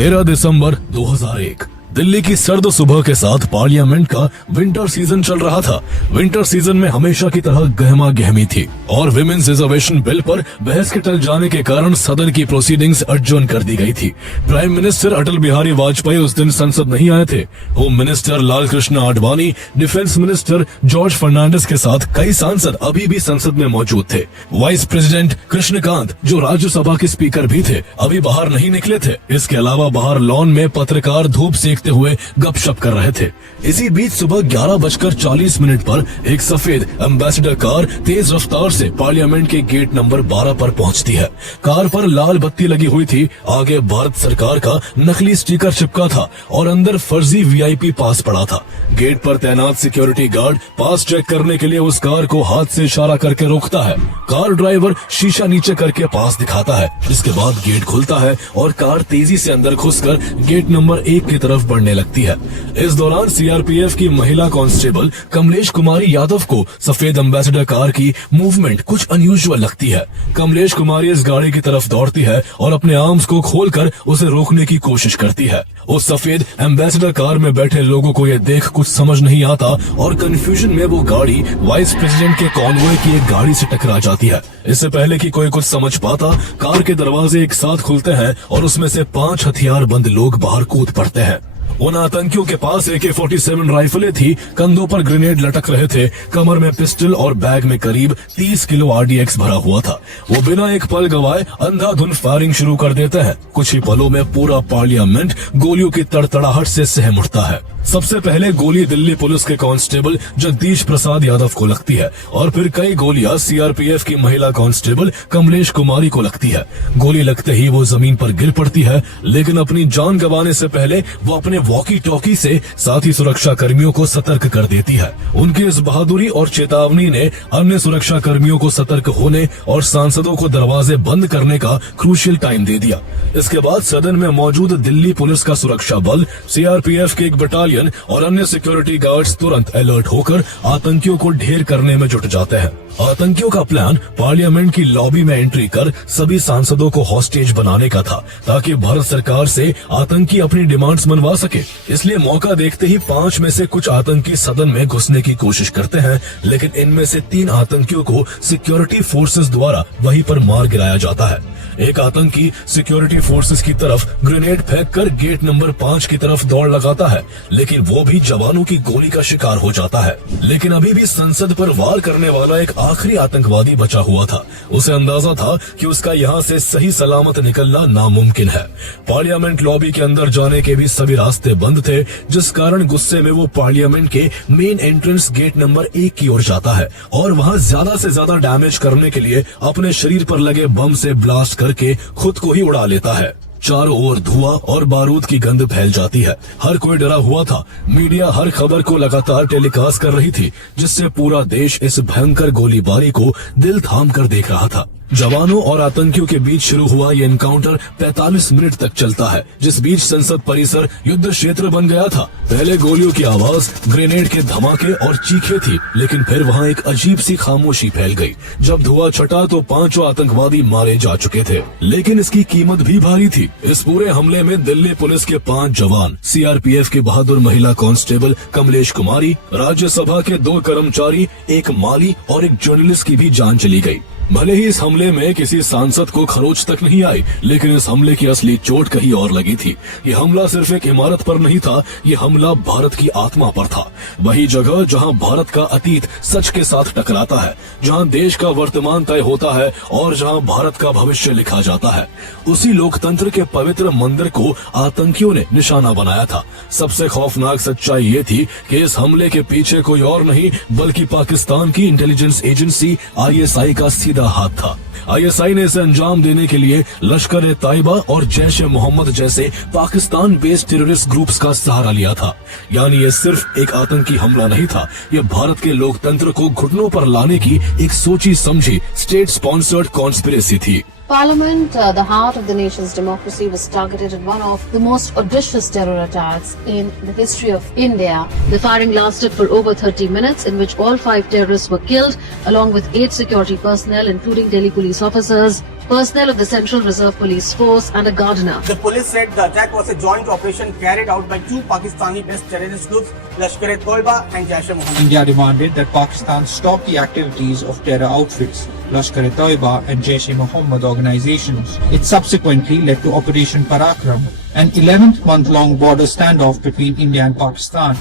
13 दिसंबर 2001 दिल्ली की सर्द सुबह के साथ पार्लियामेंट का विंटर सीजन चल रहा था। विंटर सीजन में हमेशा की तरह गहमा गहमी थी और विमेन्स रिजर्वेशन बिल पर बहस के टल जाने के कारण सदन की प्रोसीडिंग्स अडजर्न कर दी गई थी। प्राइम मिनिस्टर अटल बिहारी वाजपेयी उस दिन संसद नहीं आए थे। Home minister Lal Krishna Advani, defence minister George Fernandes के साथ कई सांसद अभी भी संसद में मौजूद थे। वाइस प्रेसिडेंट कृष्णकांत, जो राज्यसभा के स्पीकर भी थे, अभी बाहर नहीं निकले थे। इसके अलावा बाहर लॉन में पत्रकार धूप सेकते हुए गपशप कर रहे थे। इसी बीच सुबह 11:40 पर एक सफेद एम्बेसडर कार तेज रफ्तार से पार्लियामेंट के गेट नंबर 12 पर पहुंचती है। कार पर लाल बत्ती लगी हुई थी, आगे भारत सरकार का नकली स्टिकर चिपका था और अंदर फर्जी वीआईपी पास पड़ा था। गेट पर तैनात सिक्योरिटी गार्ड पास चेक करने के लिए उस कार को हाथ से इशारा करके रोकता है। कार ड्राइवर शीशा नीचे करके पास दिखाता है। इसके बाद गेट खुलता है और कार तेजी से अंदर घुसकर गेट नंबर 1 की तरफ बढ़ने लगती है। इस दौरान सीआरपीएफ की महिला कांस्टेबल कमलेश कुमारी यादव को सफेद एम्बेसडर कार की मूवमेंट कुछ अनयूजुअल लगती है। कमलेश कुमारी इस गाड़ी की तरफ दौड़ती है और अपने आर्म्स को खोलकर उसे रोकने की कोशिश करती है। उस सफेद एम्बेसडर कार में बैठे लोगों को यह देख कुछ समझ नहीं आता और कंफ्यूजन में वो गाड़ी वाइस प्रेसिडेंट के कॉन्वॉय की एक गाड़ी से टकरा जाती है। इससे पहले कि कोई कुछ समझ पाता, कार के दरवाजे एक साथ खुलते हैं और उसमें से 5 हथियारबंद लोग बाहर कूद पड़ते हैं। उन आतंकियों के पास AK-47 राइफलें थी, कंधों पर ग्रेनेड लटक रहे थे, कमर में पिस्टल और बैग में करीब 30 किलो RDX भरा हुआ था। वो बिना एक पल गवाए अंधाधुंध फायरिंग शुरू कर देते हैं। कुछ ही पलों में पूरा पार्लियामेंट गोलियों की तड़तड़ाहट से सहम उठता है। सबसे पहले गोली दिल्ली पुलिस के कांस्टेबल जगदीश प्रसाद यादव को लगती है और फिर कई गोलियां सीआरपीएफ की महिला कांस्टेबल कमलेश कुमारी को लगती है। गोली लगते ही वो जमीन पर गिर पड़ती है, लेकिन अपनी जान गंवाने से पहले वो अपने वॉकी टॉकी से साथी सुरक्षा कर्मियों को सतर्क कर देती है। उनकी इस बहादुरी और चेतावनी ने अन्य सुरक्षा कर्मियों को सतर्क होने और सांसदों को दरवाजे बंद करने का क्रूशियल टाइम दे दिया। इसके बाद सदन में मौजूद दिल्ली पुलिस का सुरक्षा बल, सीआरपीएफ के एक बटालियन और अन्य सिक्योरिटी गार्ड्स तुरंत अलर्ट होकर आतंकियों को ढेर करने में जुट जाते हैं। आतंकियों का प्लान पार्लियामेंट की लॉबी में एंट्री कर सभी सांसदों को हॉस्टेज बनाने का था, ताकि भारत सरकार से आतंकी अपनी डिमांड्स मनवा सके। इसलिए मौका देखते ही 5 में से कुछ आतंकी सदन में घुसने की कोशिश करते हैं, लेकिन इनमें से 3 आतंकियों को सिक्योरिटी फोर्सेस द्वारा वहीं पर मार गिराया जाता है। एक आतंकी सिक्योरिटी फोर्सेस की तरफ ग्रेनेड फेंककर गेट नंबर 5 की तरफ दौड़ लगाता है, लेकिन वो भी जवानों की गोली का शिकार हो जाता है। लेकिन अभी भी संसद पर वार करने वाला एक आखिरी आतंकवादी बचा हुआ था। उसे अंदाजा था कि उसका यहाँ से सही सलामत निकलना नामुमकिन है। पार्लियामेंट लॉबी के अंदर जाने के भी सभी रास्ते बंद थे, जिस कारण गुस्से में वो पार्लियामेंट के मेन एंट्रेंस गेट नंबर 1 की ओर जाता है और वहाँ ज्यादा से ज्यादा डैमेज करने के लिए अपने शरीर पर लगे बम से ब्लास्ट करके खुद को ही उड़ा लेता है। चारों ओर धुआं और बारूद की गंध फैल जाती है। हर कोई डरा हुआ था। मीडिया हर खबर को लगातार टेलीकास्ट कर रही थी, जिससे पूरा देश इस भयंकर गोलीबारी को दिल थाम कर देख रहा था। जवानों और आतंकियों के बीच शुरू हुआ ये एनकाउंटर 45 मिनट तक चलता है, जिस बीच संसद परिसर युद्ध क्षेत्र बन गया था। पहले गोलियों की आवाज, ग्रेनेड के धमाके और चीखें थी, लेकिन फिर वहाँ एक अजीब सी खामोशी फैल गई। जब धुआं छटा तो 5 आतंकवादी मारे जा चुके थे, लेकिन इसकी कीमत भी भारी थी। इस पूरे हमले में दिल्ली पुलिस के 5 जवान, सीआरपीएफ की बहादुर महिला कांस्टेबल कमलेश कुमारी, राज्यसभा के 2 कर्मचारी, एक माली और एक जर्नलिस्ट की भी जान चली गई। भले ही इस हमले में किसी सांसद को खरोच तक नहीं आई, लेकिन इस हमले की असली चोट कहीं और लगी थी। ये हमला सिर्फ एक इमारत पर नहीं था, ये हमला भारत की आत्मा पर था। वही जगह जहां भारत का अतीत सच के साथ टकराता है, जहां देश का वर्तमान तय होता है और जहां भारत का भविष्य लिखा जाता है। उसी लोकतंत्र के पवित्र मंदिर को आतंकियों ने निशाना बनाया था। सबसे खौफनाक सच्चाई ये थी कि इस हमले के पीछे कोई और नहीं बल्कि पाकिस्तान की इंटेलिजेंस एजेंसी ISI का सीधा हाथ था। ISI ने इसे अंजाम देने के लिए लश्कर-ए-तैयबा और जैश-ए-मोहम्मद जैसे पाकिस्तान बेस्ड टेररिस्ट ग्रुप्स का सहारा लिया था। यानी ये सिर्फ एक आतंकी हमला नहीं था, ये भारत के लोकतंत्र को घुटनों पर लाने की एक सोची समझी स्टेट स्पॉन्सर्ड कॉन्स्पिरेसी थी। Parliament, the heart of the nation's democracy, was targeted in one of the most audacious terror attacks in the history of India. The firing lasted for over 30 minutes, in which all 5 terrorists were killed, along with 8 security personnel, including Delhi police officers. personnel of the Central Reserve Police Force and a gardener. The police said the attack was a joint operation carried out by two Pakistani-based terrorist groups, Lashkar-e-Toiba and Jaish-e-Mohammed. India demanded that Pakistan stop the activities of terror outfits, Lashkar-e-Toiba and Jaish-e-Mohammed organizations. It subsequently led to Operation Parakram, an 11-month-long border standoff between India and Pakistan.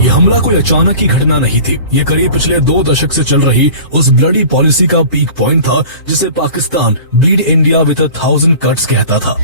ये हमला कोई अचानक की घटना नहीं थी। ये करीब पिछले 2 दशक से चल रही उस ब्लडी पॉलिसी का पीक पॉइंट था जिसे Pakistan bleed India with 1000 cuts कहता था।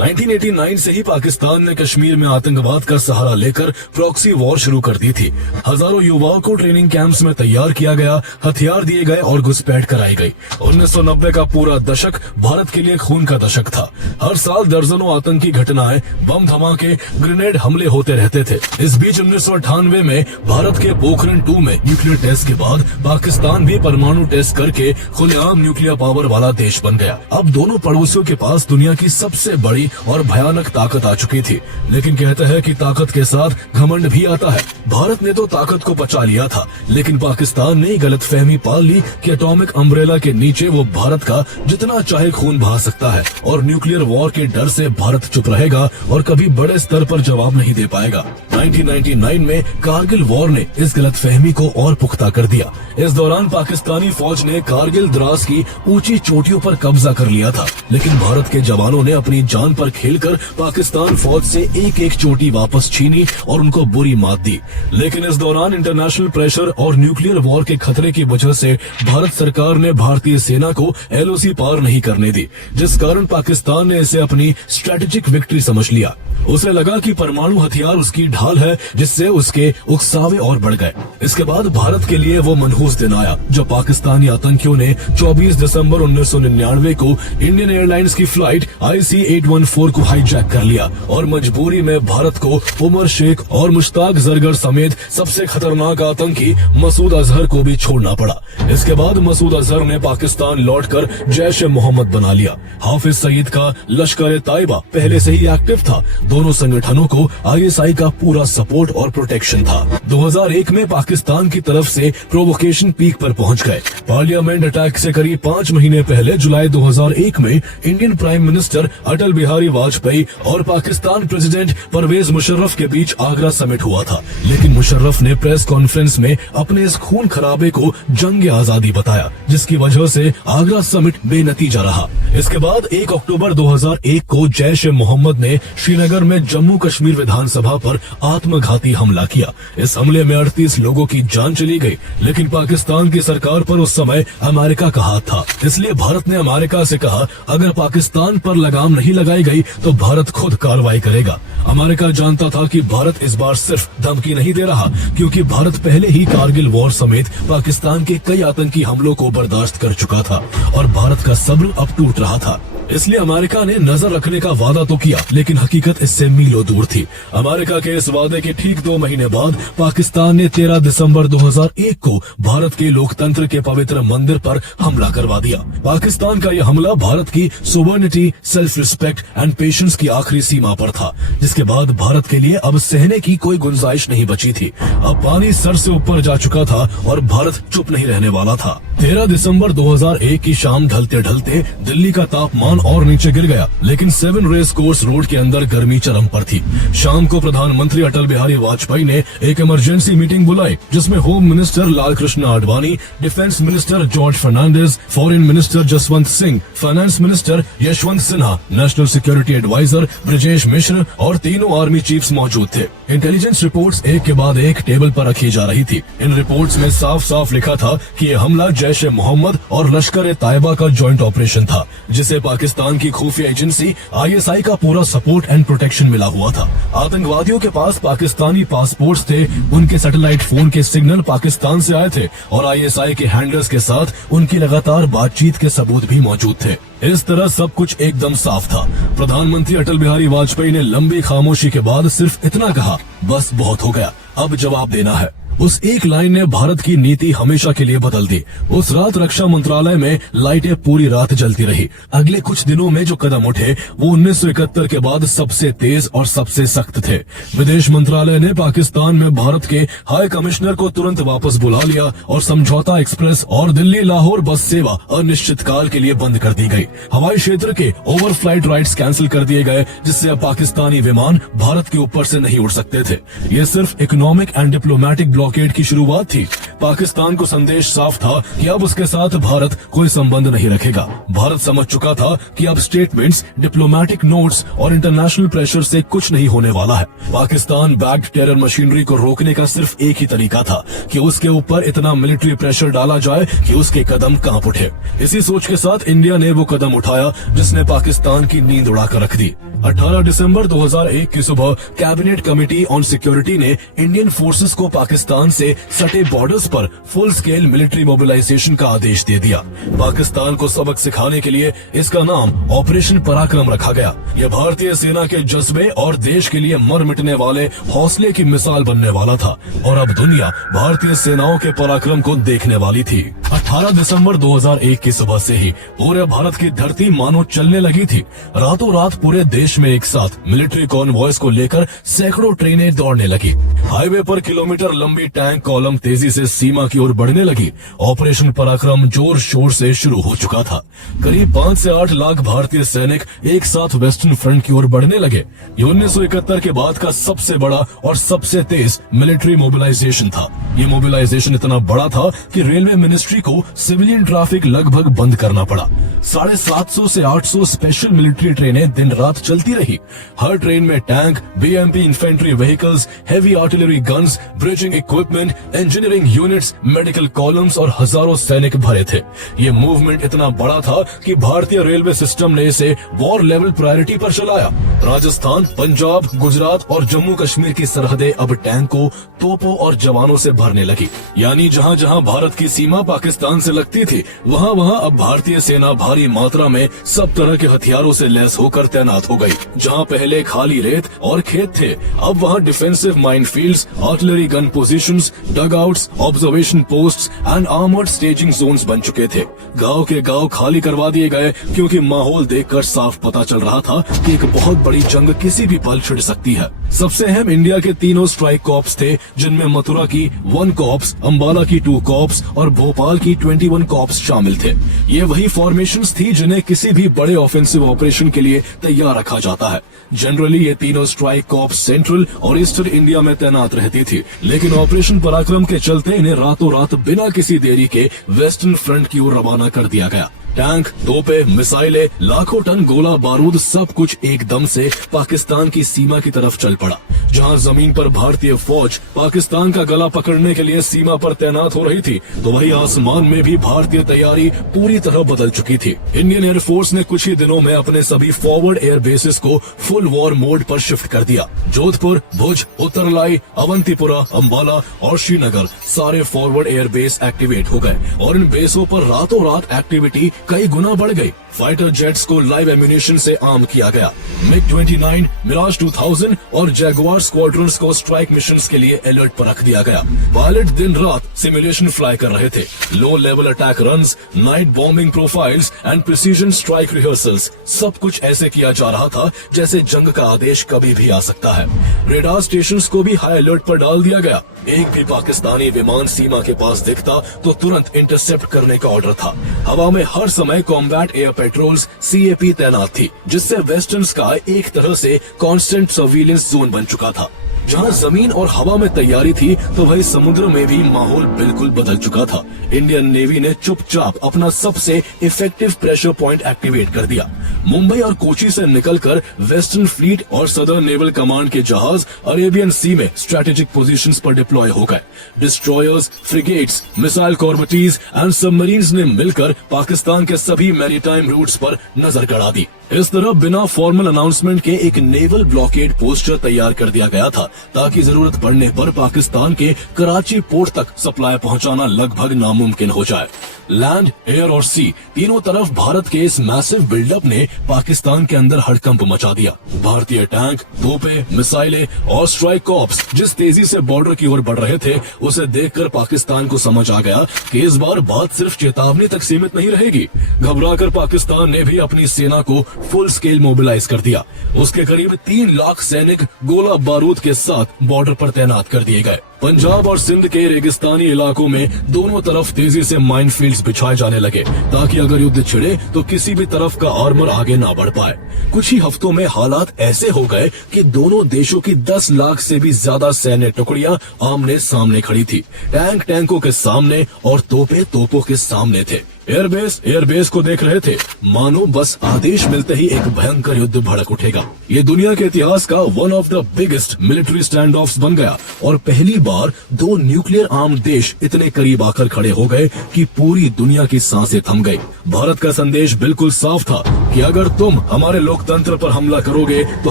1989 से ही पाकिस्तान ने कश्मीर में आतंकवाद का सहारा लेकर प्रॉक्सी वॉर शुरू कर दी थी। हजारों युवाओं को ट्रेनिंग कैंप्स में तैयार किया गया, हथियार दिए गए और घुसपैठ कराई गई। 1990 का पूरा दशक भारत के लिए खून का दशक था। हर साल दर्जनों आतंकी घटनाएं, बम धमाके, ग्रेनेड हमले होते रहते थे। इस बीच 1998 में भारत के पोखरण 2 में न्यूक्लियर टेस्ट के बाद पाकिस्तान भी परमाणु टेस्ट करके खुलेआम न्यूक्लियर पावर वाला देश बन गया। अब दोनों पड़ोसियों के पास दुनिया की सबसे बड़ी और भयानक ताकत आ चुकी थी। लेकिन कहते हैं कि ताकत के साथ घमंड भी आता है। भारत ने तो ताकत को पचा लिया था, लेकिन पाकिस्तान ने गलतफहमी पाल ली कि एटॉमिक अम्ब्रेला के नीचे वो भारत का जितना चाहे खून बहा सकता है और न्यूक्लियर वॉर के डर से भारत चुप रहेगा और कभी बड़े स्तर पर जवाब नहीं दे पाएगा। 1999 में कारगिल वॉर ने इस गलतफहमी को और पुख्ता कर दिया। इस दौरान पाकिस्तानी फौज ने कारगिल द्रास की ऊंची चोटियों पर कब्जा कर लिया था, लेकिन भारत के जवानों ने अपनी जान पर खेलकर पाकिस्तान फौज से एक एक चोटी वापस छीनी और उनको बुरी मात दी। लेकिन इस दौरान इंटरनेशनल प्रेशर और न्यूक्लियर वॉर के खतरे की वजह से भारत सरकार ने भारतीय सेना को LOC पार नहीं करने दी, जिस कारण पाकिस्तान ने इसे अपनी स्ट्रेटेजिक विक्ट्री समझ लिया। उसे लगा कि परमाणु हथियार उसकी ढाल है, जिससे उसके उकसावे और बढ़ गए। इसके बाद भारत के लिए वो मनहूस दिन आया जब पाकिस्तानी आतंकियों ने 24 दिसंबर 1999 को इंडियन एयरलाइंस की फ्लाइट IC-814 को हाईजैक कर लिया और मजबूरी में भारत को उमर शेख और मुश्ताक जरगर समेत सबसे खतरनाक आतंकी मसूद अजहर को भी छोड़ना पड़ा। इसके बाद मसूद अजहर ने पाकिस्तान लौटकर जैश-ए-मोहम्मद बना लिया। हाफिज सईद का लश्कर-ए-ताइबा पहले से ही एक्टिव था। दोनों संगठनों को ISI का पूरा सपोर्ट और प्रोटेक्शन था। 2001 में पाकिस्तान की तरफ से प्रोवोकेशन पीक पर पहुंच गए। पार्लियामेंट अटैक से करीब 5 महीने पहले जुलाई 2001 में Indian prime minister Atal Bihari Vajpayee और पाकिस्तान प्रेसिडेंट परवेज मुशर्रफ के बीच आगरा समिट हुआ था, लेकिन मुशर्रफ ने प्रेस कॉन्फ्रेंस में अपने इस खून खराबे को जंग आजादी बताया, जिसकी वजह से आगरा समिट बेनतीजा रहा। इसके बाद 1 अक्टूबर 2001 को जैश-ए-मोहम्मद ने श्रीनगर में जम्मू कश्मीर विधानसभा पर आत्मघाती हमला किया। इस हमले में 38 लोगों की जान चली गई, लेकिन पाकिस्तान की सरकार पर उस समय अमेरिका का हाथ था। इसलिए भारत ने अमेरिका से कहा, अगर पाकिस्तान पर लगाम नहीं लगाई गई तो भारत खुद कार्रवाई करेगा। अमेरिका जानता था कि भारत इस बार सिर्फ धमकी नहीं दे रहा, क्योंकि भारत पहले ही कारगिल वॉर समेत पाकिस्तान के कई आतंकी हमलों को बर्दाश्त कर चुका था और भारत का सब्र अब टूट रहा था। इसलिए अमेरिका ने नजर रखने का वादा तो किया, लेकिन हकीकत इससे मीलों दूर थी। अमेरिका के इस वादे के ठीक 2 महीने बाद पाकिस्तान ने 13 दिसंबर 2001 को भारत के लोकतंत्र के पवित्र मंदिर पर हमला करवा दिया। पाकिस्तान का यह हमला भारत की sovereignty, self respect and patience की आखिरी सीमा पर था, जिसके बाद भारत के लिए अब सहने की कोई गुंजाइश नहीं बची थी। अब पानी सर से ऊपर जा चुका था और भारत चुप नहीं रहने वाला था। 13 दिसंबर 2001 की शाम ढलते ढलते दिल्ली का तापमान और नीचे गिर गया, लेकिन 7 रेस कोर्स रोड के अंदर गर्मी चरम पर थी। शाम को प्रधानमंत्री अटल बिहारी वाजपेयी ने एक इमरजेंसी मीटिंग बुलाई, जिसमें home minister Lal Krishna Advani, defence minister George Fernandes, foreign minister Jaswant Singh, finance minister Yashwant Sinha, national security adviser Brajesh Mishra और तीनों आर्मी चीफ्स मौजूद थे। इंटेलिजेंस रिपोर्ट्स एक के बाद एक टेबल पर रखी जा रही थी। इन रिपोर्ट्स में साफ साफ लिखा था कि यह हमला जैश-ए-मोहम्मद और लश्कर-ए-ताइबा का जॉइंट ऑपरेशन था, जिसे पाकिस्तान की खुफिया एजेंसी ISI का पूरा सपोर्ट एंड प्रोटेक्शन मिला हुआ था। आतंकवादियों के पास पाकिस्तानी पासपोर्ट्स थे, उनके सैटेलाइट फोन के सिग्नल पाकिस्तान से आए थे और ISI के हैंडलर्स के साथ उनकी लगातार बातचीत के सबूत भी मौजूद थे। इस तरह सब कुछ एकदम साफ था। प्रधानमंत्री अटल बिहारी वाजपेयी ने लंबी खामोशी के बाद सिर्फ इतना कहा, बस बहुत हो गया, अब जवाब देना है। उस एक लाइन ने भारत की नीति हमेशा के लिए बदल दी। उस रात रक्षा मंत्रालय में लाइटें पूरी रात जलती रही। अगले कुछ दिनों में जो कदम उठे वो 1971 के बाद सबसे तेज और सबसे सख्त थे। विदेश मंत्रालय ने पाकिस्तान में भारत के हाई कमिश्नर को तुरंत वापस बुला लिया और समझौता एक्सप्रेस और दिल्ली लाहौर बस सेवा अनिश्चित काल के लिए बंद कर दी गई। हवाई क्षेत्र के ओवरफ्लाइट राइट्स कैंसिल कर दिए गए, जिससे अब पाकिस्तानी विमान भारत के ऊपर से नहीं उड़ सकते थे। ये सिर्फ इकोनॉमिक एंड डिप्लोमेटिक ब्लॉकेड की शुरुआत थी। पाकिस्तान को संदेश साफ था कि अब उसके साथ भारत कोई संबंध नहीं रखेगा। भारत समझ चुका था कि अब स्टेटमेंट्स, डिप्लोमेटिक नोट्स और इंटरनेशनल प्रेशर से कुछ नहीं होने वाला है। पाकिस्तान बैक्ड टेरर मशीनरी को रोकने का सिर्फ एक ही तरीका था कि उसके ऊपर इतना मिलिट्री प्रेशर डाला जाए कि उसके कदम कांप उठे। इसी सोच के साथ इंडिया ने वो कदम उठाया जिसने पाकिस्तान की नींद उड़ाकर रख दी। 18 दिसंबर 2001 की सुबह कैबिनेट कमेटी ऑन सिक्योरिटी ने इंडियन फोर्सेस को पाकिस्तान से सटे बॉर्डर्स पर फुल स्केल मिलिट्री मोबिलाइजेशन का आदेश दे दिया। पाकिस्तान को सबक सिखाने के लिए इसका नाम ऑपरेशन पराक्रम रखा गया। यह भारतीय सेना के जज्बे और देश के लिए मर मिटने वाले हौसले की मिसाल बनने वाला था और अब दुनिया भारतीय सेनाओं के पराक्रम को देखने वाली थी। 18 दिसंबर 2001 की सुबह से ही पूरे भारत की धरती मानो चलने लगी थी। रातों रात पूरे देश में एक साथ मिलिट्री कॉन्वॉयज को लेकर सैकड़ों ट्रेनें दौड़ने लगी। हाईवे पर किलोमीटर लंबी टैंक कॉलम तेजी से सीमा की ओर बढ़ने लगी। ऑपरेशन पराक्रम जोर शोर से शुरू हो चुका था। करीब 5 से 8 लाख भारतीय सैनिक एक साथ वेस्टर्न फ्रंट की ओर बढ़ने लगे। ये 1971 के बाद का सबसे बड़ा और सबसे तेज मिलिट्री मोबिलाइजेशन था। ये मोबिलाइजेशन इतना बड़ा था कि रेलवे मिनिस्ट्री को सिविलियन ट्रैफिक लगभग बंद करना पड़ा। 750 से 800 स्पेशल मिलिट्री ट्रेनें दिन रात चलती रही। हर ट्रेन में tank, BMP infantry vehicles, heavy artillery guns, bridging equipment, engineering units, medical columns और हजारों सैनिक भरे थे। ये मूवमेंट इतना बड़ा था कि भारतीय रेलवे सिस्टम ने इसे वॉर लेवल प्रायोरिटी पर चलाया। राजस्थान, पंजाब, गुजरात और जम्मू कश्मीर की सरहदें अब टैंकों, तोपों और जवानों से भरने लगी। यानी जहां जहां भारत की सीमा पाकिस्तान से लगती थी, वहां वहां अब भारतीय सेना भारी मात्रा में सब तरह के हथियारों से लैस होकर तैनात हो गई। जहां पहले खाली रेत और खेत थे, अब वहां defensive minefields, artillery gun positions, dugouts, observation posts and armoured staging zones बन चुके थे। गांव के गांव खाली करवा दिए गए क्योंकि माहौल देखकर साफ पता चल रहा था कि एक बहुत बड़ी जंग किसी भी पल छिड़ सकती है। सबसे अहम इंडिया के तीनों स्ट्राइक कॉर्प्स थे, जिनमें मथुरा की 1 कॉर्प्स, अंबाला की 2 कॉर्प्स और भोपाल की 21 कॉर्प्स शामिल थे। ये वही फॉर्मेशंस थी जिन्हें किसी भी बड़े ऑफेंसिव ऑपरेशन के लिए तैयार रखा जाता है। जनरली ये तीनों स्ट्राइक कॉर्प्स सेंट्रल और ईस्टर्न इंडिया में तैनात रहती थी, लेकिन ऑपरेशन पराक्रम के चलते इन्हें रातों रात बिना किसी देरी के वेस्टर्न फ्रंट की ओर रवाना कर दिया गया। टैंक, तोपें, मिसाइलें, लाखों टन गोला बारूद सब कुछ एकदम से पाकिस्तान की सीमा की तरफ चल पड़ा। जहां जमीन पर भारतीय फौज पाकिस्तान का गला पकड़ने के लिए सीमा पर तैनात हो रही थी, तो वही आसमान में भी भारतीय तैयारी पूरी तरह बदल चुकी थी। इंडियन एयरफोर्स ने कुछ ही दिनों में अपने सभी फॉरवर्ड एयर बेसिस को फुल वॉर मोड पर शिफ्ट कर दिया। जोधपुर, भुज, उत्तरलाई, अवंतीपुरा, अंबाला और श्रीनगर सारे फॉरवर्ड एयर बेस एक्टिवेट हो गए और इन बेसों पर रातों रात एक्टिविटी कई गुना बढ़ गई। फाइटर जेट्स को लाइव एम्यूनेशन से आर्म किया गया। MiG-29, मिराज 2000 और जैगुआर स्क्वाड्रन्स को स्ट्राइक मिशंस के लिए अलर्ट पर रख दिया गया। पायलट दिन रात सिमुलेशन फ्लाई कर रहे थे। Low level attack runs, night bombing profiles and precision strike rehearsals, सब कुछ ऐसे किया जा रहा था जैसे जंग का आदेश कभी भी आ सकता है। रेडार स्टेशंस को भी हाई अलर्ट पर डाल दिया गया। एक भी पाकिस्तानी विमान सीमा के पास दिखता तो तुरंत इंटरसेप्ट करने का ऑर्डर था। हवा में हर समय कॉम्बैट एयर पेट्रोल्स CAP तैनात थी, जिससे वेस्टर्न स्काई एक तरह से कांस्टेंट सर्विलेंस जोन बन चुका था। जहां जमीन और हवा में तैयारी थी, तो वही समुद्र में भी माहौल बिल्कुल बदल चुका था। इंडियन नेवी ने चुपचाप अपना सबसे इफेक्टिव प्रेशर पॉइंट एक्टिवेट कर दिया। मुंबई और कोची से निकलकर वेस्टर्न फ्लीट और सदर्न नेवल कमांड के जहाज अरेबियन सी में स्ट्रेटेजिक पोजीशंस पर डिप्लॉय हो गए। Destroyers, frigates, missile corvettes and submarines ने मिलकर पाकिस्तान के सभी मैरीटाइम रूट्स पर नजर गड़ा दी। इस तरह बिना फॉर्मल अनाउंसमेंट के एक नेवल ब्लॉकेड पोस्टर तैयार कर दिया गया था, ताकि जरूरत पड़ने पर पाकिस्तान के कराची पोर्ट तक सप्लाई पहुंचाना लगभग नामुमकिन हो जाए। लैंड, एयर और सी तीनों तरफ भारत के इस मैसिव बिल्डअप ने पाकिस्तान के अंदर हड़कंप मचा दिया। भारतीय टैंक, तोपे, मिसाइलें और स्ट्राइक कॉर्प्स जिस तेजी से बॉर्डर की ओर बढ़ रहे थे, उसे देखकर पाकिस्तान को समझ आ गया कि इस बार बात सिर्फ चेतावनी तक सीमित नहीं रहेगी। घबराकर पाकिस्तान ने भी अपनी सेना को फुल स्केल मोबिलाइज कर दिया। उसके करीब 3 लाख सैनिक गोला बारूद के साथ बॉर्डर पर तैनात कर दिए गए। पंजाब और सिंध के रेगिस्तानी इलाकों में दोनों तरफ तेजी से माइनफील्ड्स बिछाए जाने लगे, ताकि अगर युद्ध छिड़े तो किसी भी तरफ का आर्मर आगे ना बढ़ पाए। कुछ ही हफ्तों में हालात ऐसे हो गए कि दोनों देशों की 10 लाख से भी ज्यादा सैन्य टुकड़ियां आमने सामने खड़ी थी। टैंक टैंकों के सामने और तोपे तोपों के सामने थे। एयरबेस को देख रहे थे, मानो बस आदेश मिलते ही एक भयंकर युद्ध भड़क उठेगा। ये दुनिया के इतिहास का one of the biggest military stand offs बन गया और पहली बार 2 न्यूक्लियर आर्म देश इतने करीब आकर खड़े हो गए कि पूरी दुनिया की सांसें थम गई। भारत का संदेश बिल्कुल साफ था कि अगर तुम हमारे लोकतंत्र पर हमला करोगे तो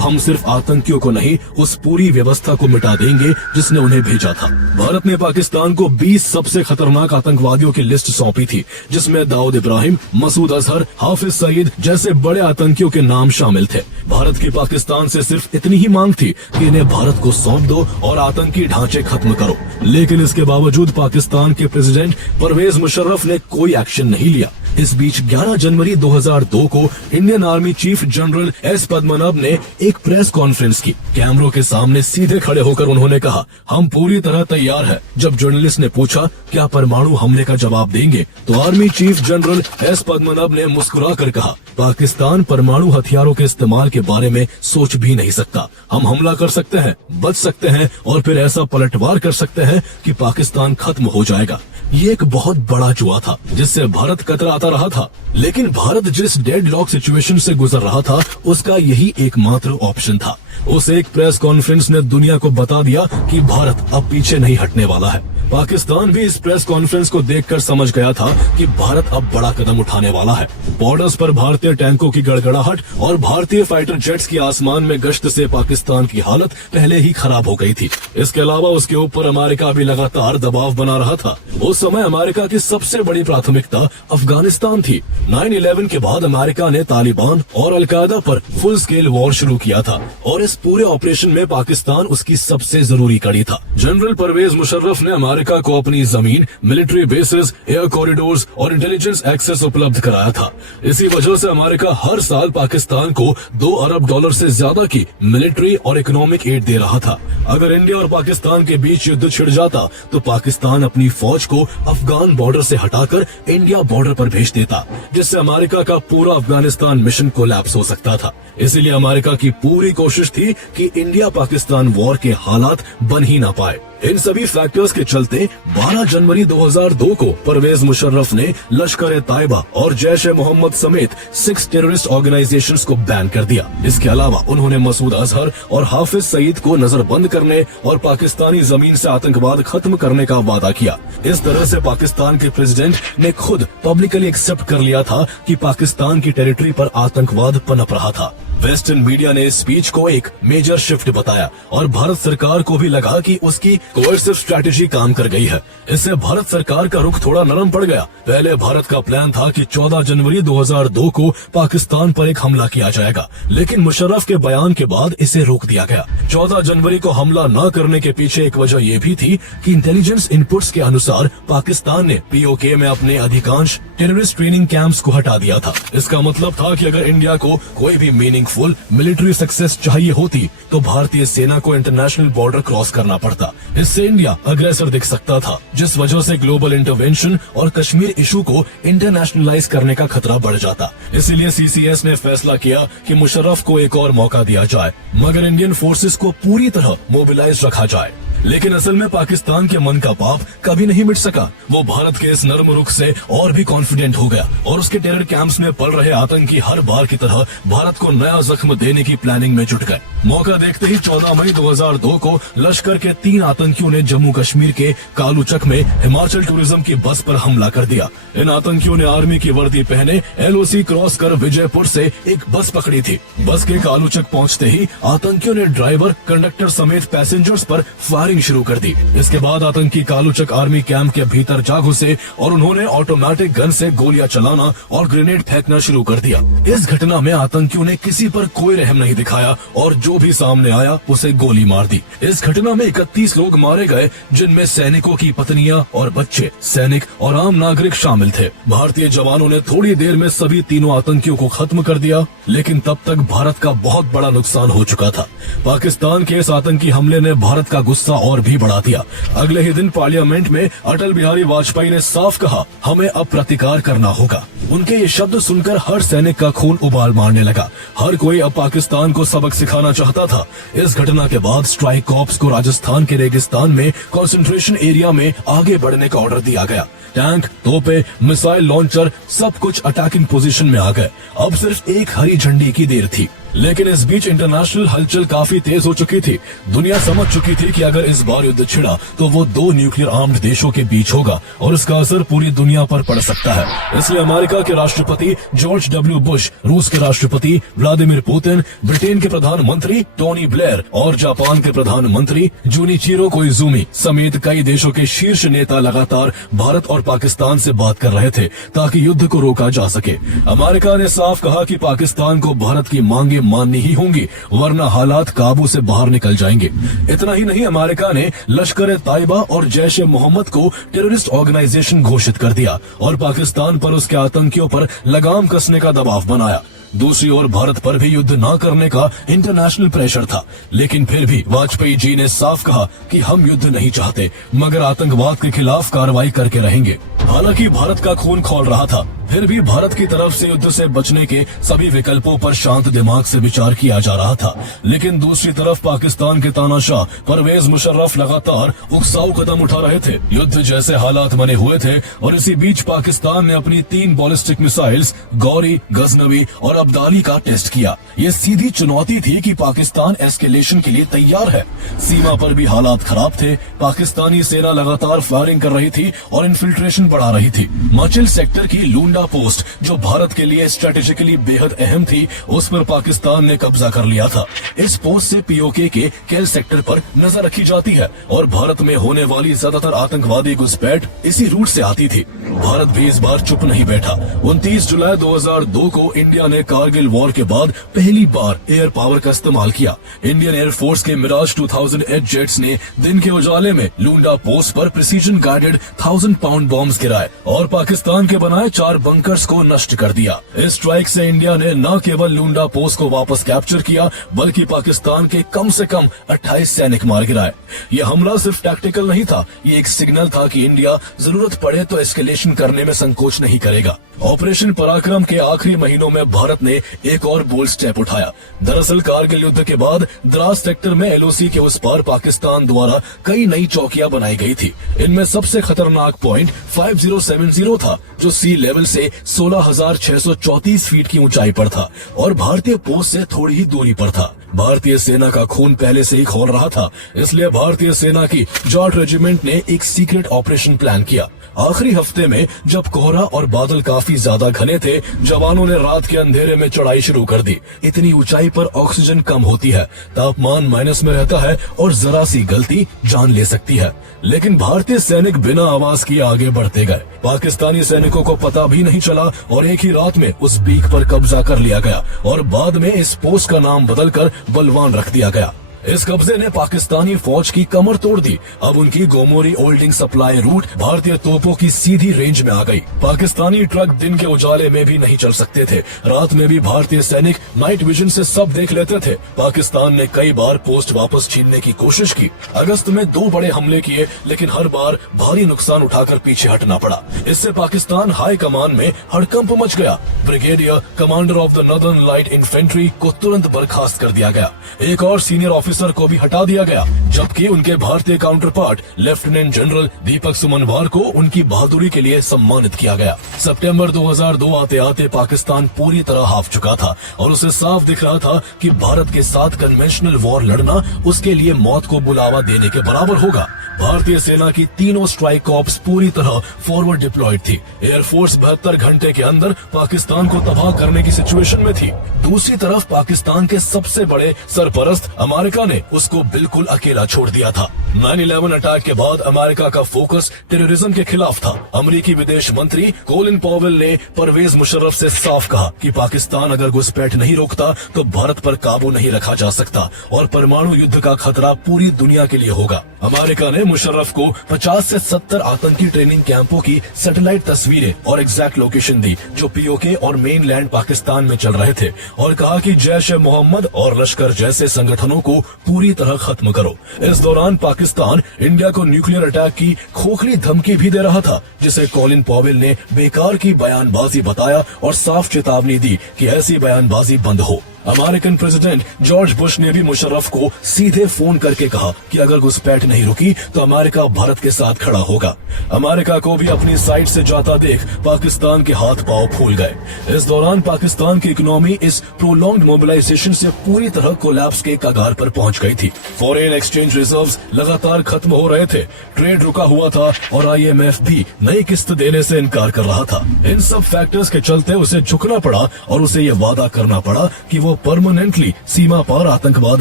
हम सिर्फ आतंकियों को नहीं, उस पूरी व्यवस्था को मिटा देंगे जिसने उन्हें भेजा था। भारत ने पाकिस्तान को 20 सबसे खतरनाक आतंकवादियों की लिस्ट सौंपी थी, जिसमें दाऊद इब्राहिम, मसूद अजहर, हाफिज सईद जैसे बड़े आतंकियों के नाम शामिल थे। भारत की पाकिस्तान से सिर्फ इतनी ही मांग थी कि इन्हें भारत को सौंप दो और आतंकी ढांचे खत्म करो। लेकिन इसके बावजूद पाकिस्तान के प्रेसिडेंट परवेज मुशर्रफ ने कोई एक्शन नहीं लिया। इस बीच 11 जनवरी 2002 को Indian army chief general S Padmanabh ने एक प्रेस कॉन्फ्रेंस की। कैमरों के सामने सीधे खड़े होकर उन्होंने कहा, हम पूरी तरह तैयार हैं। जब जर्नलिस्ट ने पूछा क्या परमाणु हमले का जवाब देंगे, तो army chief general S Padmanabh ने मुस्कुराकर कहा, पाकिस्तान परमाणु हथियारों के इस्तेमाल के बारे में सोच भी नहीं सकता। हम हमला कर सकते हैं, बच सकते हैं और फिर ऐसा पलटवार कर सकते हैं कि पाकिस्तान खत्म हो जाएगा। ये एक बहुत बड़ा जुआ था जिससे भारत कतराता रहा था, लेकिन भारत जिस डेडलॉक सिचुएशन से गुजर रहा था उसका यही एकमात्र ऑप्शन था। उस एक प्रेस कॉन्फ्रेंस ने दुनिया को बता दिया कि भारत अब पीछे नहीं हटने वाला है। पाकिस्तान भी इस प्रेस कॉन्फ्रेंस को देखकर समझ गया था कि भारत अब बड़ा कदम उठाने वाला है। बॉर्डर्स पर भारतीय टैंकों की गड़गड़ाहट और भारतीय फाइटर जेट्स की आसमान में गश्त से पाकिस्तान की हालत पहले ही खराब हो गई थी। इसके अलावा उसके ऊपर अमेरिका भी लगातार दबाव बना रहा था। उस समय अमेरिका की सबसे बड़ी प्राथमिकता अफगानिस्तान थी। 9/11 के बाद अमेरिका ने तालिबान और अलकायदा पर फुल स्केल वॉर शुरू किया था और इस पूरे ऑपरेशन में पाकिस्तान उसकी सबसे जरूरी कड़ी था। जनरल परवेज मुशर्रफ ने अमेरिका को अपनी जमीन, मिलिट्री बेसेस, एयर कॉरिडोर्स और इंटेलिजेंस एक्सेस उपलब्ध कराया था। इसी वजह से अमेरिका हर साल पाकिस्तान को $2 अरब से ज्यादा की मिलिट्री और इकोनॉमिक एड दे रहा था। अगर इंडिया और पाकिस्तान के बीच युद्ध छिड़ जाता तो पाकिस्तान अपनी फौज को अफगान बॉर्डर से हटाकर इंडिया बॉर्डर पर भेज देता, जिससे अमेरिका का पूरा अफगानिस्तान मिशन कोलैप्स हो सकता था। इसलिए अमेरिका की पूरी कोशिश थी कि इंडिया पाकिस्तान वॉर के हालात बन ही ना पाए। इन सभी फैक्टर्स के चलते 12 जनवरी 2002 को परवेज मुशर्रफ ने लश्कर-ए-तैयबा और जैश-ए-मोहम्मद समेत 6 टेररिस्ट ऑर्गेनाइजेशंस को बैन कर दिया। इसके अलावा उन्होंने मसूद अजहर और हाफिज सईद को नजरबंद करने और पाकिस्तानी जमीन से आतंकवाद खत्म करने का वादा किया। इस तरह से पाकिस्तान के प्रेसिडेंट ने खुद पब्लिकली एक्सेप्ट कर लिया था कि पाकिस्तान की टेरिटरी पर आतंकवाद पनप रहा था। वेस्टर्न मीडिया ने इस स्पीच को एक मेजर शिफ्ट बताया और भारत सरकार को भी लगा कि उसकी कोएर्सिव स्ट्रैटेजी काम कर गई है। इससे भारत सरकार का रुख थोड़ा नरम पड़ गया। पहले भारत का प्लान था कि 14 जनवरी 2002 को पाकिस्तान पर एक हमला किया जाएगा, लेकिन मुशर्रफ के बयान के बाद इसे रोक दिया गया। 14 जनवरी को हमला न करने के पीछे एक वजह यह भी थी कि इंटेलिजेंस इनपुट्स के अनुसार पाकिस्तान ने POK में अपने अधिकांश टेररिस्ट ट्रेनिंग कैंप्स को हटा दिया था। इसका मतलब था कि अगर इंडिया को कोई भी मीनिंगफुल मिलिट्री सक्सेस चाहिए होती तो भारतीय सेना को इंटरनेशनल बॉर्डर क्रॉस करना पड़ता। इससे इंडिया अग्रेसर दिख सकता था, जिस वजह से ग्लोबल इंटरवेंशन और कश्मीर इशू को इंटरनेशनलाइज करने का खतरा बढ़ जाता। इसीलिए CCS ने फैसला किया कि मुशर्रफ को एक और मौका दिया जाए, मगर इंडियन फोर्सेस को पूरी तरह मोबिलाइज रखा जाए। लेकिन असल में पाकिस्तान के मन का पाप कभी नहीं मिट सका। वो भारत के इस नर्म रुख से और भी कॉन्फिडेंट हो गया और उसके टेरर कैंप्स में पल रहे आतंकी हर बार की तरह भारत को नया जख्म देने की प्लानिंग में जुट गए। मौका देखते ही 14 मई 2002 को लश्कर के 3 आतंकियों ने जम्मू कश्मीर के कालूचक में हिमाचल टूरिज्म की बस पर हमला कर दिया। इन आतंकियों ने आर्मी की वर्दी पहने LOC क्रॉस कर विजयपुर से एक बस पकड़ी थी। बस के कालूचक पहुंचते ही आतंकियों ने ड्राइवर, कंडक्टर समेत पैसेंजर्स पर फायरिंग शुरू कर दी। इसके बाद आतंकी कालूचक आर्मी कैंप के भीतर जा घुसे और उन्होंने ऑटोमेटिक गन से गोलियां चलाना और ग्रेनेड फेंकना शुरू कर दिया। इस घटना में आतंकियों ने किसी पर कोई रहम नहीं दिखाया और जो भी सामने आया उसे गोली मार दी। इस घटना में 31 लोग मारे गए, जिनमें सैनिकों की पत्नियां और बच्चे, सैनिक और आम नागरिक शामिल थे। भारतीय जवानों ने थोड़ी देर में सभी तीनों आतंकियों को खत्म कर दिया, लेकिन तब तक भारत का बहुत बड़ा नुकसान हो चुका था। पाकिस्तान के इस आतंकी हमले ने भारत का गुस्सा और भी बढ़ा दिया। अगले ही दिन पार्लियामेंट में अटल बिहारी वाजपेयी ने साफ कहा, हमें अब प्रतिकार करना होगा। उनके ये शब्द सुनकर हर सैनिक का खून उबाल मारने लगा। हर कोई अब पाकिस्तान को सबक सिखाना चाहता था। इस घटना के बाद स्ट्राइक कॉर्प्स को राजस्थान के रेगिस्तान में कंसंट्रेशन एरिया में आगे बढ़ने का ऑर्डर दिया गया। टैंक, तोपे, मिसाइल लॉन्चर सब कुछ अटैकिंग पोजीशन में आ गए। अब सिर्फ एक हरी झंडी की देर थी। लेकिन इस बीच इंटरनेशनल हलचल काफी तेज हो चुकी थी। दुनिया समझ चुकी थी कि अगर इस बार युद्ध छिड़ा तो वो 2 न्यूक्लियर आर्म्ड देशों के बीच होगा और इसका असर पूरी दुनिया पर पड़ सकता है। इसलिए अमेरिका के राष्ट्रपति जॉर्ज W. बुश, रूस के राष्ट्रपति व्लादिमीर पुतिन, ब्रिटेन के प्रधानमंत्री टोनी ब्लेयर और जापान के प्रधानमंत्री जूनिचिरो कोइजुमी समेत कई देशों के शीर्ष नेता लगातार भारत और पाकिस्तान से बात कर रहे थे ताकि युद्ध को रोका जा सके। अमेरिका ने साफ कहा कि पाकिस्तान को भारत की मांगे माननी ही होंगी, वरना हालात काबू से बाहर निकल जाएंगे। इतना ही नहीं, अमेरिका ने लश्कर तैयबा और जैश ए मोहम्मद को टेररिस्ट ऑर्गेनाइजेशन घोषित कर दिया और पाकिस्तान पर उसके आतंकियों पर लगाम कसने का दबाव बनाया। दूसरी ओर भारत पर भी युद्ध न करने का इंटरनेशनल प्रेशर था, लेकिन फिर भी वाजपेयी जी ने साफ कहा कि हम युद्ध नहीं चाहते, मगर आतंकवाद के खिलाफ कार्रवाई करके रहेंगे। हालांकि भारत का खून खौल रहा था, फिर भी भारत की तरफ से युद्ध से बचने के सभी विकल्पों पर शांत दिमाग से विचार किया जा रहा था। लेकिन दूसरी तरफ पाकिस्तान के तानाशाह परवेज मुशर्रफ लगातार उकसाऊ कदम उठा रहे थे। युद्ध जैसे हालात बने हुए थे और इसी बीच पाकिस्तान ने अपनी 3 बैलिस्टिक मिसाइल्स गौरी, गजनवी और अब्दाली का टेस्ट किया। ये सीधी चुनौती थी कि पाकिस्तान एस्केलेशन के लिए तैयार है। सीमा पर भी हालात खराब थे। पाकिस्तानी सेना लगातार फायरिंग कर रही थी और इन्फिल्ट्रेशन बढ़ा रही थी। माचिल सेक्टर की लूंडा पोस्ट, जो भारत के लिए स्ट्रेटेजिकली बेहद अहम थी, उस पर पाकिस्तान ने कब्जा कर लिया था। इस पोस्ट से POK के केल सेक्टर पर नजर रखी जाती है और भारत में होने वाली ज्यादातर आतंकवादी घुसपैठ इसी रूट से आती थी। भारत भी इस बार चुप नहीं बैठा। 29 जुलाई 2002 को इंडिया ने कारगिल वॉर के बाद पहली बार एयर पावर का इस्तेमाल किया। इंडियन एयरफोर्स के मिराज 2008 जेट्स ने दिन के उजाले में लूंडा पोस्ट पर प्रिसीजन गाइडेड 1000 पाउंड बॉम्ब्स गिराए और पाकिस्तान के बनाए 4 बंकर्स को नष्ट कर दिया। इस स्ट्राइक से इंडिया ने न केवल लूंडा पोस्ट को वापस कैप्चर किया, बल्कि पाकिस्तान के कम से कम 28 सैनिक मार गिराए। ये हमला सिर्फ टैक्टिकल नहीं था, ये एक सिग्नल था कि इंडिया जरूरत पड़े तो एस्केलेशन करने में संकोच नहीं करेगा। ऑपरेशन पराक्रम के आखिरी महीनों में भारत ने एक और बोल्ड स्टेप उठाया। दरअसल कारगिल युद्ध के बाद द्रास सेक्टर में LOC के उस पार पाकिस्तान द्वारा कई नई चौकियां बनाई गई थी। इनमें सबसे खतरनाक पॉइंट 5070 था, जो सी लेवल से 16,634 फीट की ऊंचाई पर था और भारतीय पोस्ट से थोड़ी ही दूरी पर था। भारतीय सेना का खून पहले से ही खौल रहा था, इसलिए भारतीय सेना की जाट रेजिमेंट ने एक सीक्रेट ऑपरेशन प्लान किया। आखिरी हफ्ते में जब कोहरा और बादल काफी ज्यादा घने थे, जवानों ने रात के अंधेरे में चढ़ाई शुरू कर दी। इतनी ऊंचाई पर ऑक्सीजन कम होती है, तापमान माइनस में रहता है और जरा सी गलती जान ले सकती है। लेकिन भारतीय सैनिक बिना आवाज किए आगे बढ़ते गए। पाकिस्तानी सैनिकों को पता भी नहीं चला और एक ही रात में उस पीक पर कब्जा कर लिया गया और बाद में इस पोस्ट का नाम बदलकर बलवान रख दिया गया। इस कब्जे ने पाकिस्तानी फौज की कमर तोड़ दी। अब उनकी गोमोरी ओल्डिंग सप्लाई रूट भारतीय तोपों की सीधी रेंज में आ गई। पाकिस्तानी ट्रक दिन के उजाले में भी नहीं चल सकते थे। रात में भी भारतीय सैनिक नाइट विजन से सब देख लेते थे। पाकिस्तान ने कई बार पोस्ट वापस छीनने की कोशिश की। अगस्त में 2 बड़े हमले किए, लेकिन हर बार भारी नुकसान उठाकर पीछे हटना पड़ा। इससे पाकिस्तान हाई कमान में हड़कंप मच गया। Brigadier commander of the northern light infantry को तुरंत बर्खास्त कर दिया गया। एक और सीनियर ऑफिसर ऑफिसर को भी हटा दिया गया, जबकि उनके भारतीय काउंटर पार्ट लेफ्टिनेंट जनरल दीपक सुमनवार को उनकी बहादुरी के लिए सम्मानित किया गया। सितंबर 2002 आते आते पाकिस्तान पूरी तरह हाफ चुका था और उसे साफ दिख रहा था कि भारत के साथ कन्वेंशनल वॉर लड़ना उसके लिए मौत को बुलावा देने के बराबर होगा। भारतीय सेना की तीनों स्ट्राइक कॉर्प्स पूरी तरह फॉरवर्ड डिप्लॉयड थी। एयरफोर्स 72 घंटे के अंदर पाकिस्तान को तबाह करने की सिचुएशन में थी। दूसरी तरफ पाकिस्तान के सबसे बड़े सरपरस्त अमेरिका ने उसको बिल्कुल अकेला छोड़ दिया था। 9/11 अटैक के बाद अमेरिका का फोकस टेररिज्म के खिलाफ था। अमेरिकी विदेश मंत्री कोलिन पॉवेल ने परवेज मुशर्रफ से साफ कहा कि पाकिस्तान अगर घुसपैठ नहीं रोकता तो भारत पर काबू नहीं रखा जा सकता और परमाणु युद्ध का खतरा पूरी दुनिया के लिए होगा। अमेरिका ने मुशर्रफ को 50 से 70 आतंकी ट्रेनिंग कैंपों की सैटेलाइट तस्वीरें और एग्जैक्ट लोकेशन दी जो पीओके और मेनलैंड पाकिस्तान में चल रहे थे और कहा कि जैश ए मोहम्मद और लश्कर जैसे संगठनों को पूरी तरह खत्म करो। इस दौरान पाकिस्तान इंडिया को न्यूक्लियर अटैक की खोखली धमकी भी दे रहा था, जिसे कॉलिन पॉवेल ने बेकार की बयानबाजी बताया और साफ चेतावनी दी कि ऐसी बयानबाजी बंद हो। अमेरिकन प्रेसिडेंट जॉर्ज बुश ने भी मुशर्रफ को सीधे फोन करके कहा कि अगर घुसपैठ नहीं रुकी तो अमेरिका भारत के साथ खड़ा होगा। अमेरिका को भी अपनी साइड से जाता देख पाकिस्तान के हाथ पांव फूल गए। इस दौरान पाकिस्तान की इकोनॉमी इस प्रोलॉन्ग्ड मोबिलाइजेशन से पूरी तरह कोलैप्स के कगार पर पहुंच गई थी। फॉरेन एक्सचेंज रिजर्व्स लगातार खत्म हो रहे थे, ट्रेड रुका हुआ था और IMF भी नई किस्त देने से इनकार कर रहा था। इन सब फैक्टर्स के चलते उसे झुकना पड़ा और उसे ये वादा करना पड़ा कि वो परमानेंटली सीमा पार आतंकवाद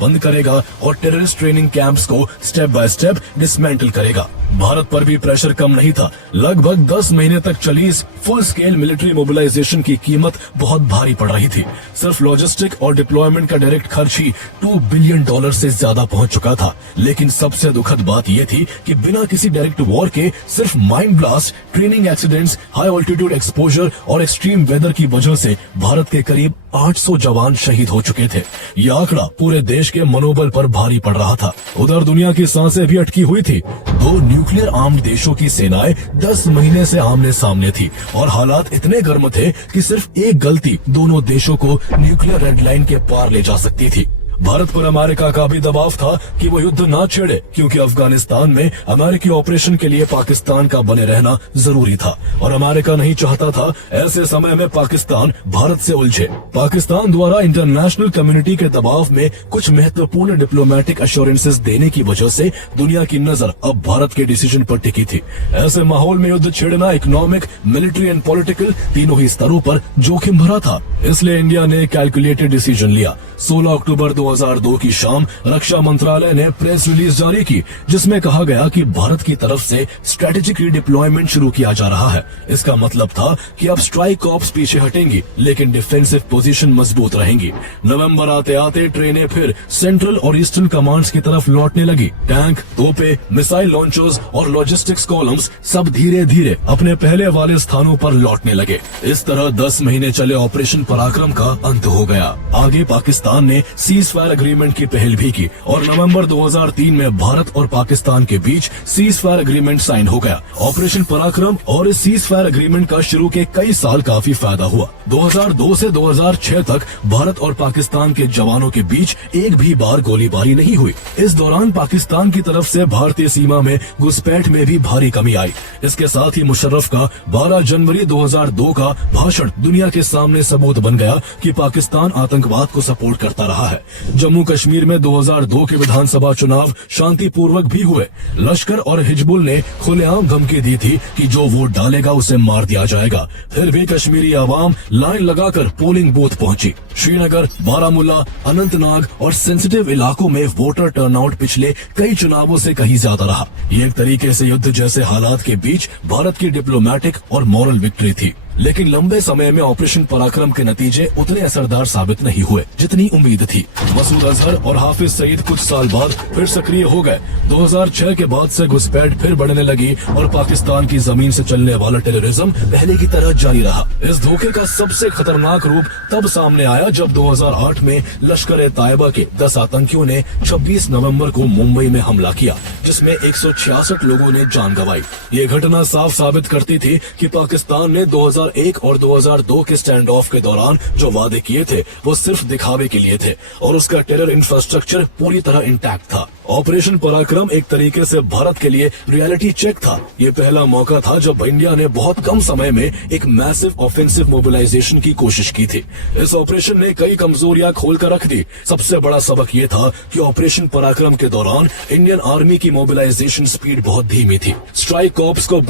बंद करेगा और टेररिस्ट ट्रेनिंग कैंप्स को स्टेप बाय स्टेप डिसमेंटल करेगा। भारत पर भी प्रेशर कम नहीं था। लगभग 10 महीने तक चली इस फुल स्केल मिलिट्री मोबिलाइजेशन की कीमत बहुत भारी पड़ रही थी। सिर्फ लॉजिस्टिक और डिप्लॉयमेंट का डायरेक्ट खर्च ही $2 बिलियन से ज्यादा पहुंच चुका था। लेकिन सबसे दुखद बात यह थी कि बिना किसी डायरेक्ट वॉर के सिर्फ mind blast, training accidents, high altitude exposure और एक्सट्रीम वेदर की वजह से भारत के करीब 800 जवान शहीद हो चुके थे। यह आंकड़ा पूरे देश के मनोबल पर भारी पड़ रहा था। उधर दुनिया की सांसें भी अटकी हुई थी। दो न्यूक्लियर आर्म्ड देशों की सेनाएं 10 महीने से आमने सामने थी और हालात इतने गर्म थे कि सिर्फ एक गलती दोनों देशों को न्यूक्लियर रेड लाइन के पार ले जा सकती थी। भारत पर अमेरिका का भी दबाव था कि वो युद्ध ना छेड़े, क्योंकि अफगानिस्तान में अमेरिकी ऑपरेशन के लिए पाकिस्तान का बने रहना जरूरी था और अमेरिका नहीं चाहता था ऐसे समय में पाकिस्तान भारत से उलझे। पाकिस्तान द्वारा इंटरनेशनल कम्युनिटी के दबाव में कुछ महत्वपूर्ण डिप्लोमेटिक अश्योरेंसेस देने की वजह से दुनिया की नजर अब भारत के डिसीजन पर टिकी थी। ऐसे माहौल में युद्ध छेड़ना इकोनॉमिक, मिलिट्री एंड पॉलिटिकल तीनों ही स्तरों पर जोखिम भरा था। इसलिए इंडिया ने कैलकुलेटेड डिसीजन लिया। 16 अक्टूबर 2002 की शाम रक्षा मंत्रालय ने प्रेस रिलीज जारी की, जिसमें कहा गया कि भारत की तरफ से स्ट्रेटेजिक रीडिप्लॉयमेंट शुरू किया जा रहा है। इसका मतलब था कि अब स्ट्राइक कॉर्प्स पीछे हटेंगी, लेकिन डिफेंसिव पोजीशन मजबूत रहेंगी। नवंबर आते आते ट्रेनें फिर सेंट्रल और ईस्टर्न कमांड्स की तरफ लौटने लगी। टैंक, तोपे, मिसाइल लॉन्चर्स और लॉजिस्टिक्स कॉलम्स सब धीरे धीरे अपने पहले वाले स्थानों पर लौटने लगे। इस तरह 10 महीने चले ऑपरेशन पराक्रम का अंत हो गया। आगे पाकिस्तान ने सीज फायर एग्रीमेंट की पहल भी की और नवंबर 2003 में भारत और पाकिस्तान के बीच सीज फायर एग्रीमेंट साइन हो गया। ऑपरेशन पराक्रम और इस सीज फायर एग्रीमेंट का शुरू के कई साल काफी फायदा हुआ। 2002 से 2006 तक भारत और पाकिस्तान के जवानों के बीच एक भी बार गोलीबारी नहीं हुई। इस दौरान पाकिस्तान की तरफ से भारतीय सीमा में घुसपैठ में भी भारी कमी आई। इसके साथ ही मुशर्रफ का 12 जनवरी 2002 का भाषण दुनिया के सामने सबूत बन गया कि पाकिस्तान आतंकवाद को सपोर्ट करता रहा है। जम्मू कश्मीर में 2002 के विधानसभा चुनाव शांतिपूर्वक भी हुए। लश्कर और हिजबुल ने खुलेआम धमकी दी थी कि जो वोट डालेगा उसे मार दिया जाएगा। फिर भी कश्मीरी आवाम लाइन लगाकर पोलिंग बूथ पहुंची। श्रीनगर, बारामूला, अनंतनाग और सेंसिटिव इलाकों में वोटर टर्नआउट पिछले कई चुनावों से कहीं ज्यादा रहा। ये एक तरीके से युद्ध जैसे हालात के बीच भारत की डिप्लोमेटिक और मॉरल विक्ट्री थी। लेकिन लंबे समय में ऑपरेशन पराक्रम के नतीजे उतने असरदार साबित नहीं हुए जितनी उम्मीद थी। मसूद अजहर और हाफिज सईद कुछ साल बाद फिर सक्रिय हो गए। 2006 के बाद से घुसपैठ फिर बढ़ने लगी और पाकिस्तान की जमीन से चलने वाला टेररिज्म पहले की तरह जारी रहा। इस धोखे का सबसे खतरनाक रूप तब सामने आया जब 2008 में लश्कर-ए-तैयबा के 10 आतंकियों ने 26 नवंबर को मुंबई में हमला किया, जिसमें 166 लोगों ने जान गंवाई। ये घटना साफ साबित करती थी कि पाकिस्तान ने 2000 2001 और 2002 के स्टैंड ऑफ के दौरान जो वादे किए थे वो सिर्फ दिखावे के लिए थे और उसका टेरर इंफ्रास्ट्रक्चर पूरी तरह इंटैक्ट था। ऑपरेशन पराक्रम एक तरीके से भारत के लिए रियलिटी चेक था। ये पहला मौका था जब इंडिया ने बहुत कम समय में एक मैसिव ऑफेंसिव मोबिलाइजेशन की कोशिश की थी। इस ऑपरेशन ने कई कमजोरियां खोलकर रख दी। सबसे बड़ा सबक ये था कि ऑपरेशन पराक्रम के दौरान इंडियन आर्मी की मोबिलाइजेशन स्पीड बहुत धीमी थी। स्ट्राइक कॉर्प्स को